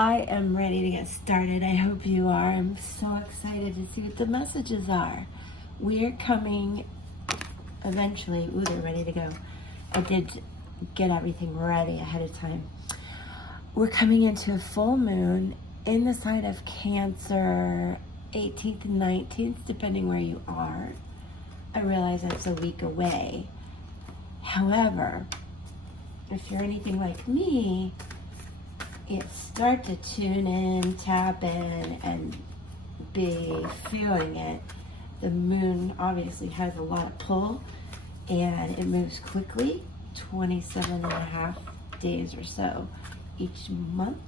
I am ready to get started. I hope you are. I'm so excited to see what the messages are. We are coming eventually. Ooh, they're ready to go. I did get everything ready ahead of time. We're coming into a full moon in the sign of Cancer, 18th and 19th, depending where you are. I realize that's a week away. However, if you're anything like me, you start to tune in, tap in, and be feeling it. The moon obviously has a lot of pull, and it moves quickly, 27 and a half days or so each month.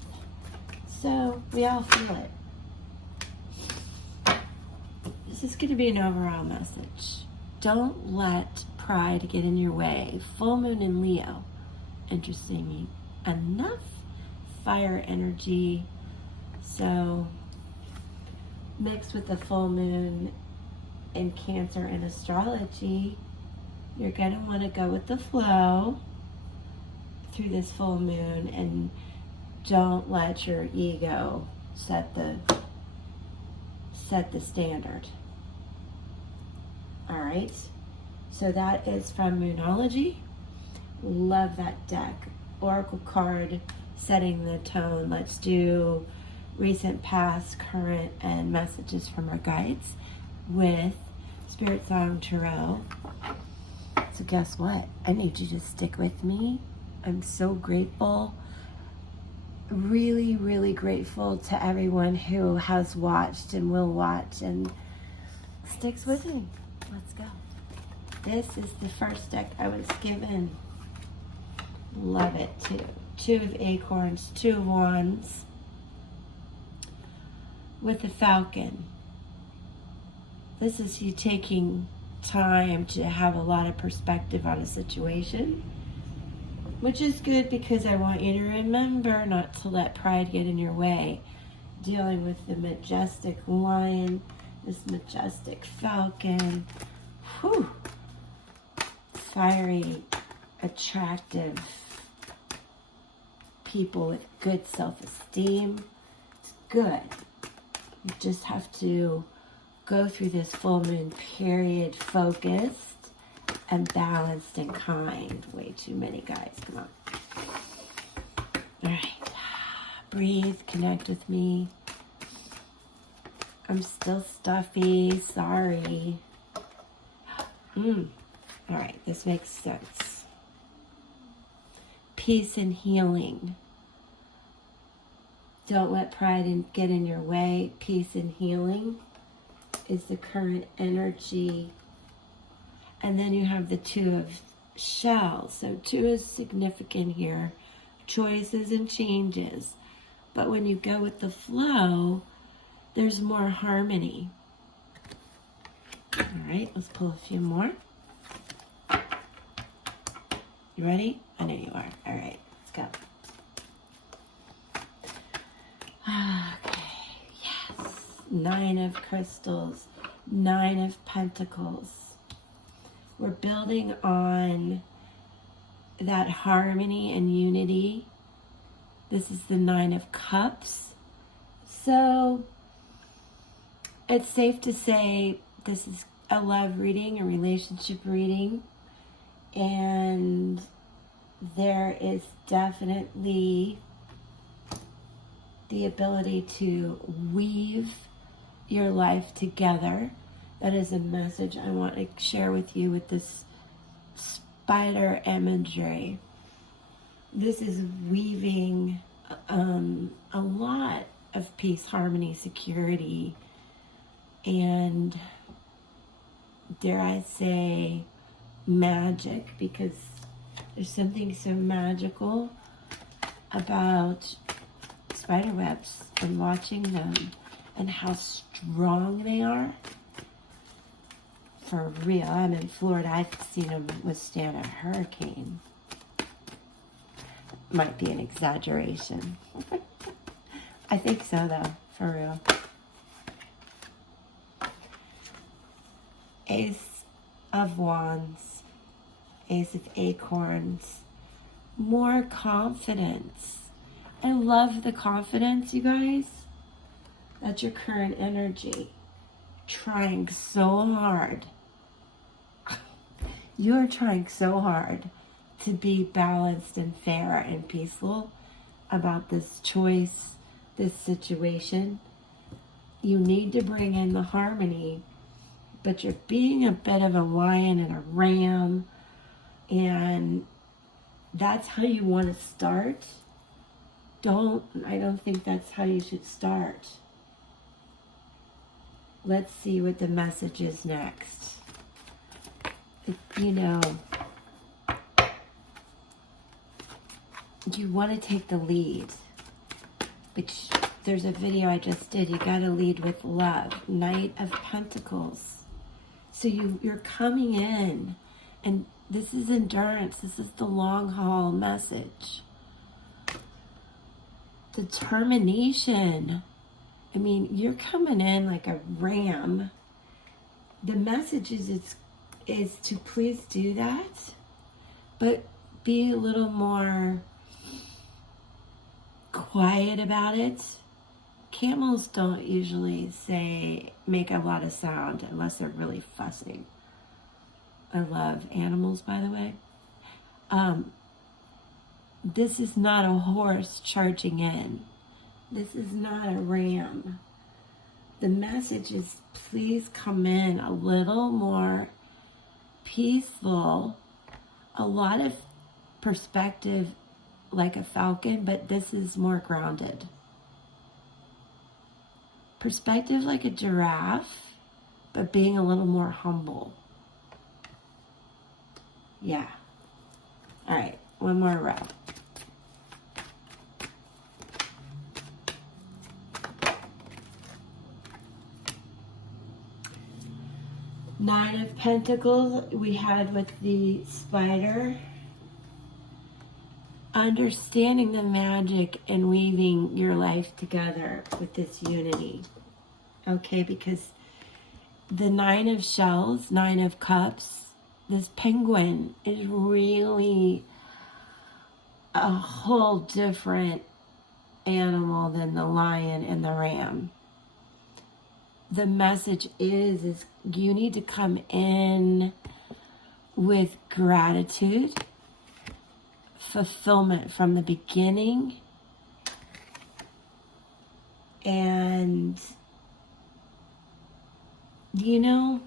So we all feel it. This is going to be an overall message. Don't let pride get in your way. Full moon in Leo. Interesting enough. Fire energy. So mixed with the full moon in Cancer and astrology, you're going to want to go with the flow through this full moon, and don't let your ego set the standard. All right, so that is from Moonology. Love that deck. Oracle card setting the tone. Let's do recent, past, current, and messages from our guides with Spiritsong Tarot. So guess what? I need you to stick with me. I'm so grateful. Really, really grateful to everyone who has watched and will watch and sticks with me. Let's go. This is the first deck I was given. Love it too. 2 of Acorns, 2 of Wands with the Falcon. This is you taking time to have a lot of perspective on a situation, which is good because I want you to remember not to let pride get in your way. Dealing with the majestic lion, this majestic falcon. Whew. Fiery, attractive people with good self-esteem. It's good. You just have to go through this full moon period focused and balanced and kind. Way too many guys. Come on. All right. Breathe. Connect with me. I'm still stuffy. Sorry. All right. This makes sense. Peace and healing. Don't let pride get in your way. Peace and healing is the current energy. And then you have the 2 of shells. So 2 is significant here. Choices and changes. But when you go with the flow, there's more harmony. All right, let's pull a few more. You ready? I know you are. All right, let's go. Okay, yes. 9 of crystals, 9 of pentacles. We're building on that harmony and unity. This is the 9 of cups. So it's safe to say this is a love reading, a relationship reading. And there is definitely the ability to weave your life together. That is a message I want to share with you with this spider imagery. This is weaving a lot of peace, harmony, security, and dare I say magic, because there's something so magical about spider webs and watching them and how strong they are. For real. I'm in Florida. I've seen them withstand a hurricane. Might be an exaggeration. I think so, though. For real. Ace of Wands. Ace of Acorns. More confidence. I love the confidence, you guys. That's your current energy. Trying so hard. You're trying so hard to be balanced and fair and peaceful about this choice, this situation. You need to bring in the harmony, but you're being a bit of a lion and a ram, and that's how you want to start. I don't think that's how you should start. Let's see what the message is next. You know, you want to take the lead, which there's a video I just did. You got to lead with love. Knight of Pentacles. So you're coming in, and this is endurance. This is the long haul message. Determination. I mean, you're coming in like a ram. The message is to please do that, but be a little more quiet about it. Camels don't usually make a lot of sound unless they're really fussing. I love animals, by the way. This is not a horse charging in. This is not a ram. The message is please come in a little more peaceful. A lot of perspective like a falcon, but this is more grounded. Perspective like a giraffe, but being a little more humble. Yeah. All right, one more row. Nine of Pentacles we had with the spider. Understanding the magic and weaving your life together with this unity. Okay, because the Nine of Shells, Nine of Cups, this penguin is really a whole different animal than the lion and the ram. The message is you need to come in with gratitude, fulfillment from the beginning, and you know,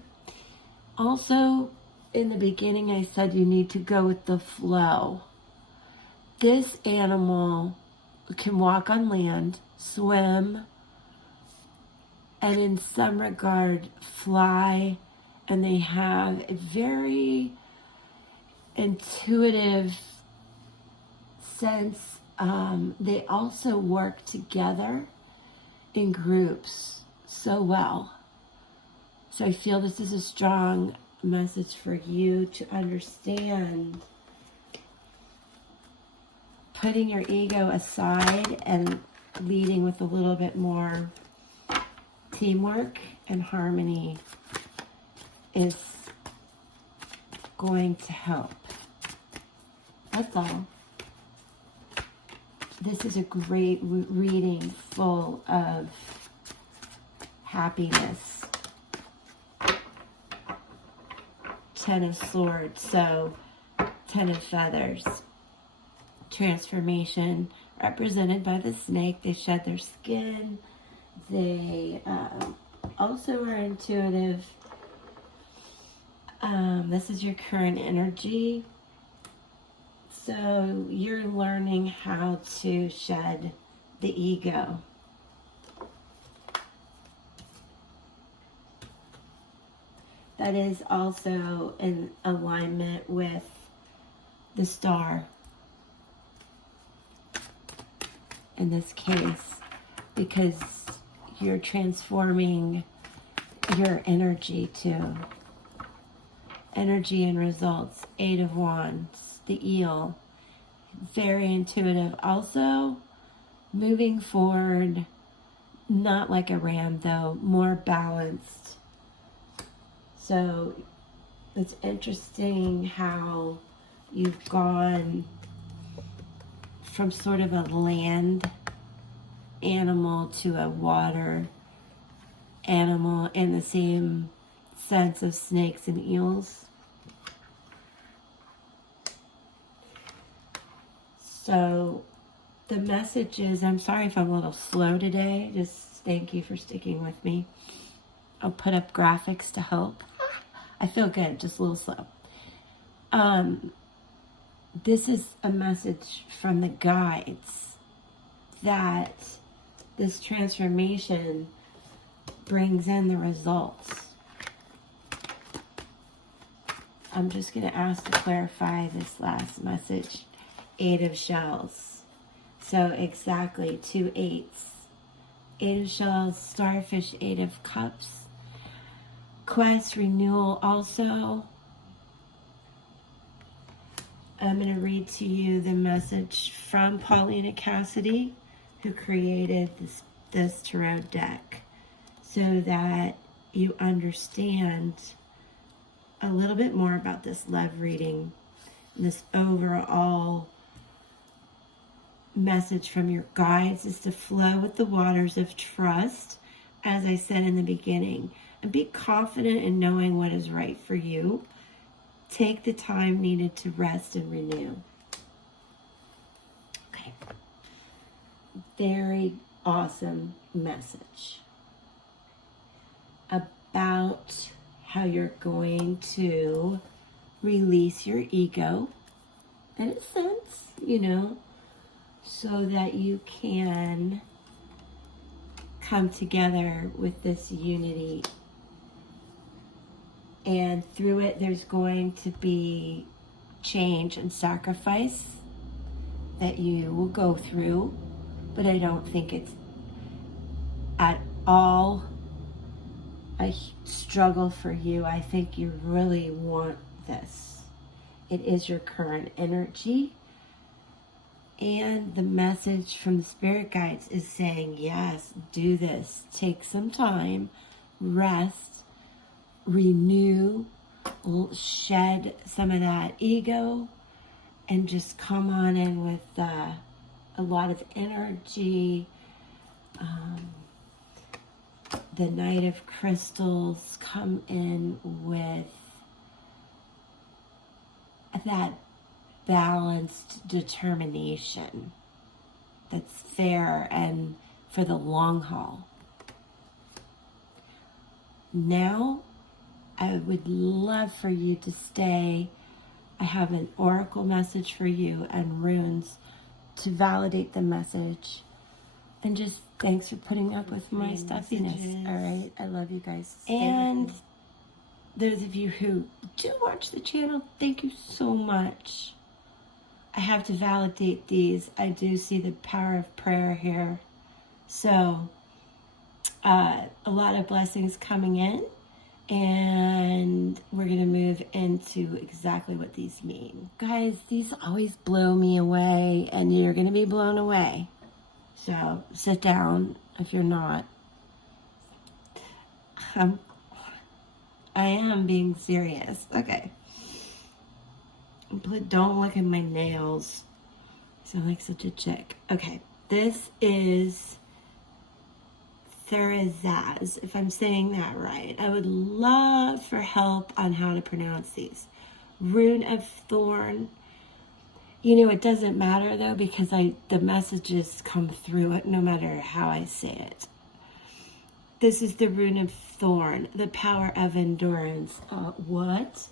also in the beginning I said you need to go with the flow. This animal can walk on land, swim, and in some regard fly, and they have a very intuitive sense. They also work together in groups so well. So I feel this is a strong message for you to understand putting your ego aside and leading with a little bit more teamwork and harmony is going to help. That's all. This is a great reading full of happiness. Ten of Swords, so 10 of Feathers. Transformation represented by the snake. They shed their skin. They also are intuitive. This is your current energy. So you're learning how to shed the ego. That is also in alignment with the star in this case, because you're transforming your energy to energy and results. 8 of Wands, the eel, very intuitive. Also moving forward, not like a ram though, more balanced. So it's interesting how you've gone from sort of a land animal to a water animal in the same sense of snakes and eels. So the message is, I'm sorry if I'm a little slow today, just thank you for sticking with me. I'll put up graphics to help. I feel good, just a little slow. This is a message from the guides that this transformation brings in the results. I'm just going to ask to clarify this last message. 8 of shells. So exactly 2 8s. 8 of shells, starfish, 8 of cups. Quest, renewal also. I'm going to read to you the message from Paulina Cassidy, who created this tarot deck, so that you understand a little bit more about this love reading, this overall message from your guides is to flow with the waters of trust, as I said in the beginning, and be confident in knowing what is right for you. Take the time needed to rest and renew. Okay. Very awesome message about how you're going to release your ego, in a sense, you know, so that you can come together with this unity. And through it, there's going to be change and sacrifice that you will go through, but I don't think it's at all a struggle for you. I think you really want this. It is your current energy. And the message from the spirit guides is saying, yes, do this. Take some time, rest, renew, shed some of that ego, and just come on in with a lot of energy. The Knight of Crystals come in with that balanced determination that's fair and for the long haul. Now, I would love for you to stay. I have an oracle message for you and runes to validate the message. And just thanks for putting up with my stuffiness. All right, I love you guys. And those of you who do watch the channel, thank you so much. I have to validate these. I do see the power of prayer here. So, a lot of blessings coming in. And we're going to move into exactly what these mean. Guys, these always blow me away, and you're going to be blown away. So sit down if you're not. I am being serious. Okay. Don't look at my nails. I sound like such a chick. Okay. This is Therazaz, if I'm saying that right. I would love for help on how to pronounce these. Rune of Thorn. You know, it doesn't matter though, because the messages come through it no matter how I say it. This is the Rune of Thorn, the power of endurance. What?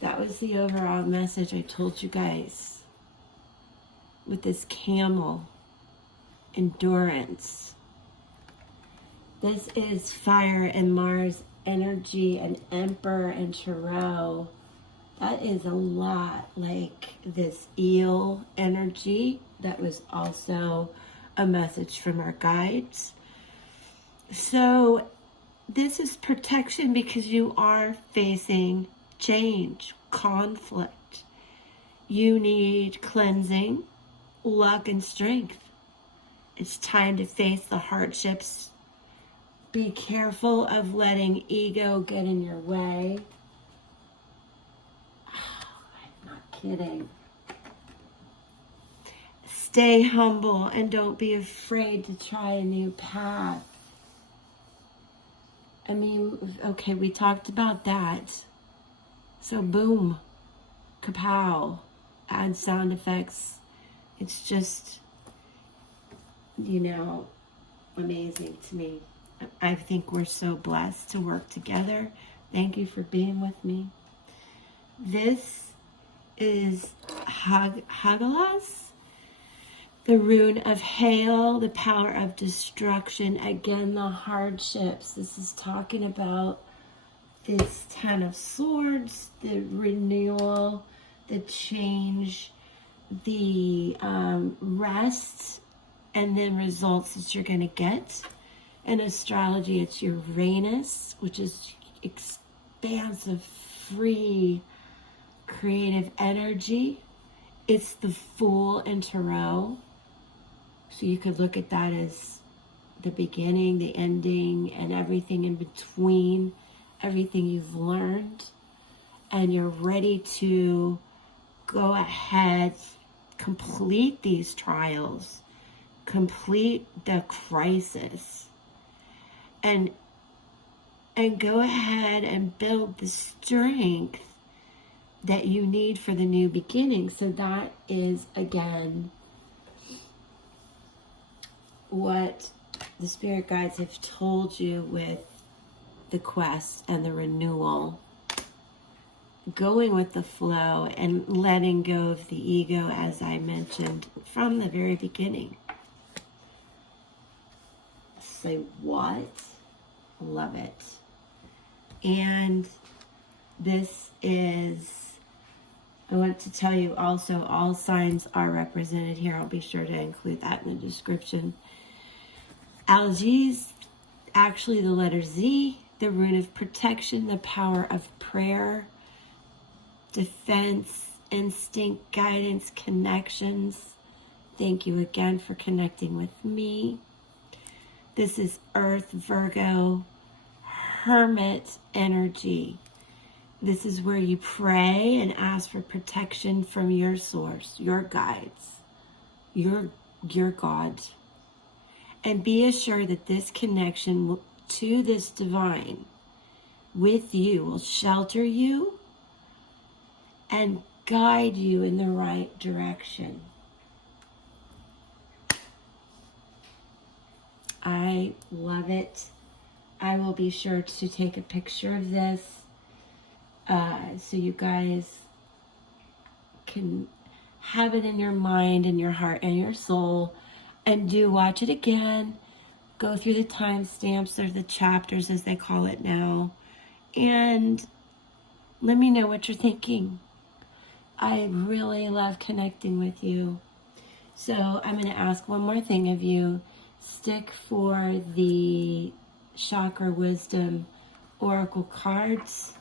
That was the overall message I told you guys. With this camel. Endurance. This is fire and Mars energy and Emperor and Tarot. That is a lot like this eel energy. That was also a message from our guides. So this is protection because you are facing change, conflict. You need cleansing, luck, and strength. It's time to face the hardships. Be careful of letting ego get in your way. Oh, I'm not kidding. stay humble and don't be afraid to try a new path. I mean, okay, we talked about that. So boom, kapow, add sound effects. It's just, amazing to me. I think we're so blessed to work together. Thank you for being with me. This is Hagalas, the rune of hail, the power of destruction. Again, the hardships. This is talking about this Ten of Swords, the renewal, the change, the rest, and then results that you're going to get. In astrology, it's Uranus, which is expansive, free, creative energy. It's the Fool in Tarot. So you could look at that as the beginning, the ending, and everything in between, everything you've learned. And you're ready to go ahead, complete these trials, complete the crisis, and go ahead and build the strength that you need for the new beginning. So that is, again, what the spirit guides have told you with the quest and the renewal. Going with the flow and letting go of the ego, as I mentioned from the very beginning. Say what? Love it. And this is, I want to tell you also, all signs are represented here. I'll be sure to include that in the description. Algiz, actually the letter Z, the rune of protection, the power of prayer, defense, instinct, guidance, connections. Thank you again for connecting with me. This is Earth, Virgo, Hermit energy. This is where you pray and ask for protection from your source, your guides, your God. And be assured that this connection to this divine with you will shelter you and guide you in the right direction. I love it. I will be sure to take a picture of this so you guys can have it in your mind and your heart and your soul, and do watch it again. Go through the timestamps or the chapters as they call it now, and let me know what you're thinking. I really love connecting with you. So I'm going to ask one more thing of you. Stick for the Chakra Wisdom Oracle cards.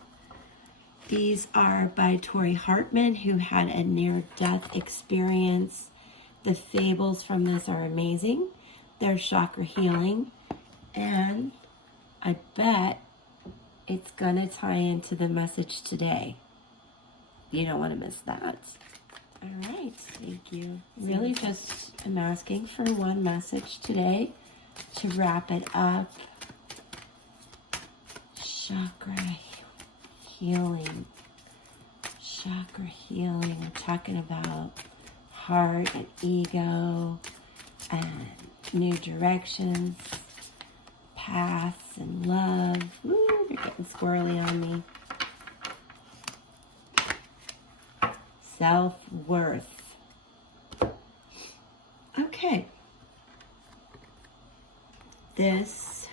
These are by Tori Hartman, who had a near-death experience. The fables from this are amazing. They're chakra healing. And I bet it's going to tie into the message today. You don't want to miss that. All right, thank you. Really just am asking for one message today to wrap it up. Chakra healing. Chakra healing. I'm talking about heart and ego and new directions, paths and love. Ooh, they're getting squirrely on me. Self-worth. Okay. This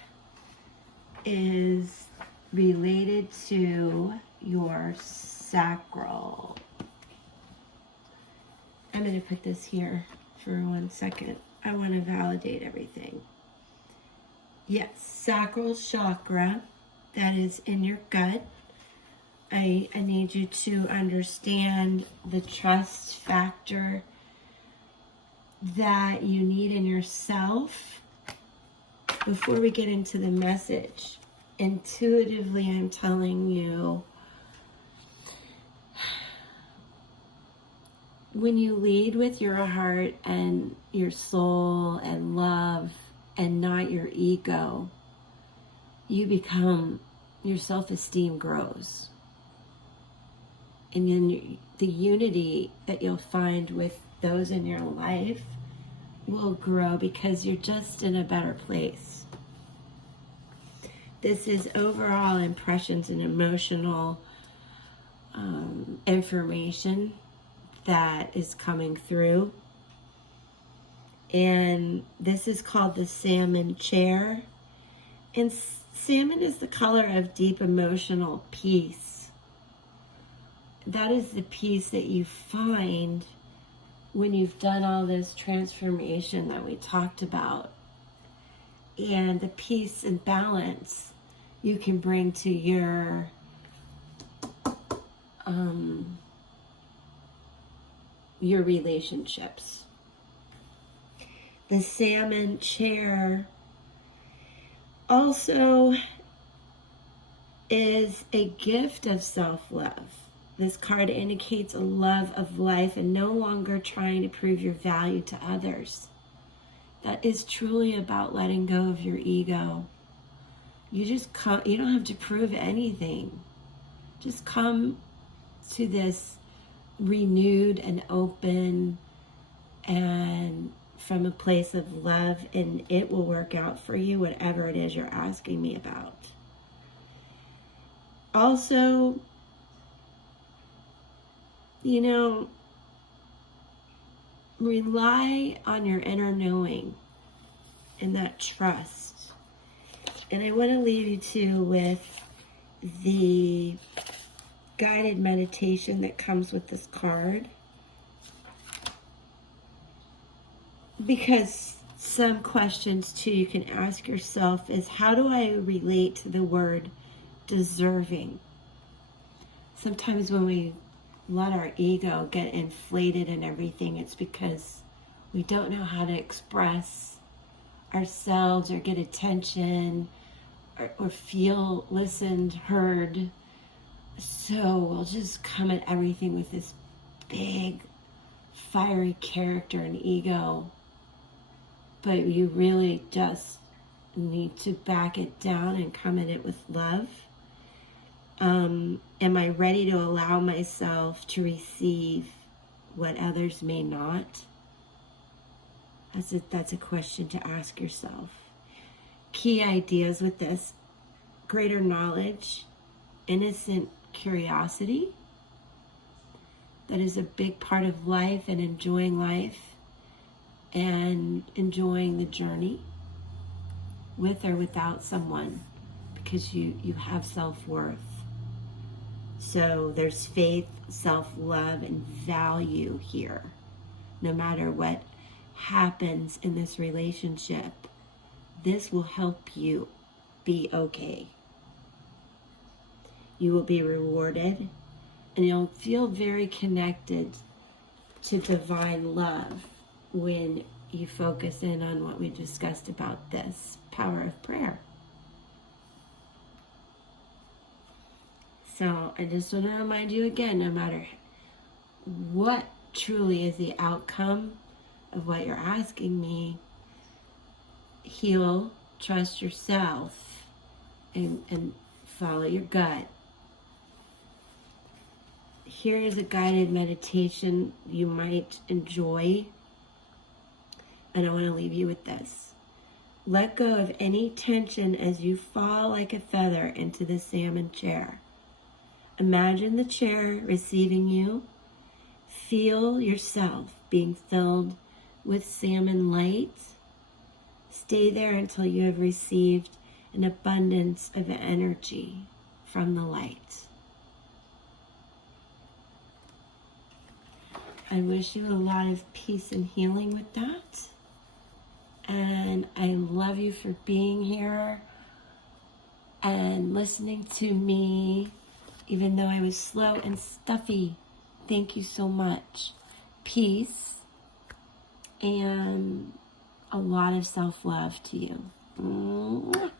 is related to your sacral. I'm going to put this here for 1 second. I want to validate everything. Yes, sacral chakra, that is in your gut. I need you to understand the trust factor that you need in yourself before we get into the message. Intuitively, I'm telling you when you lead with your heart and your soul and love and not your ego, your self-esteem grows. And then the unity that you'll find with those in your life will grow because you're just in a better place. This is overall impressions and emotional information that is coming through. And this is called the salmon chair. And salmon is the color of deep emotional peace. That is the peace that you find when you've done all this transformation that we talked about. And the peace and balance you can bring to your relationships. The salmon chair also is a gift of self-love. This card indicates a love of life and no longer trying to prove your value to others. That is truly about letting go of your ego. You don't have to prove anything. Just come to this renewed and open and from a place of love, and it will work out for you, whatever it is you're asking me about. Also, rely on your inner knowing and that trust. And I want to leave you too with the guided meditation that comes with this card. Because some questions too you can ask yourself is, how do I relate to the word deserving? Sometimes when we let our ego get inflated and everything, it's because we don't know how to express ourselves or get attention or feel listened, heard. So we'll just come at everything with this big, fiery character and ego. But you really just need to back it down and come at it with love. Am I ready to allow myself to receive what others may not? That's a question to ask yourself. Key ideas with this: greater knowledge, innocent curiosity. That is a big part of life, and enjoying life and enjoying the journey with or without someone, because you have self-worth. So there's faith, self-love, and value here. No matter what happens in this relationship, this will help you be okay. You will be rewarded, and you'll feel very connected to divine love when you focus in on what we discussed about this power of prayer. So I just want to remind you again, no matter what truly is the outcome of what you're asking me, heal, trust yourself, and follow your gut. Here is a guided meditation you might enjoy, and I want to leave you with this. Let go of any tension as you fall like a feather into the salmon chair. Imagine the chair receiving you. Feel yourself being filled with salmon light. Stay there until you have received an abundance of energy from the light. I wish you a lot of peace and healing with that. And I love you for being here and listening to me, even though I was slow and stuffy. Thank you so much. Peace and a lot of self-love to you. Mwah.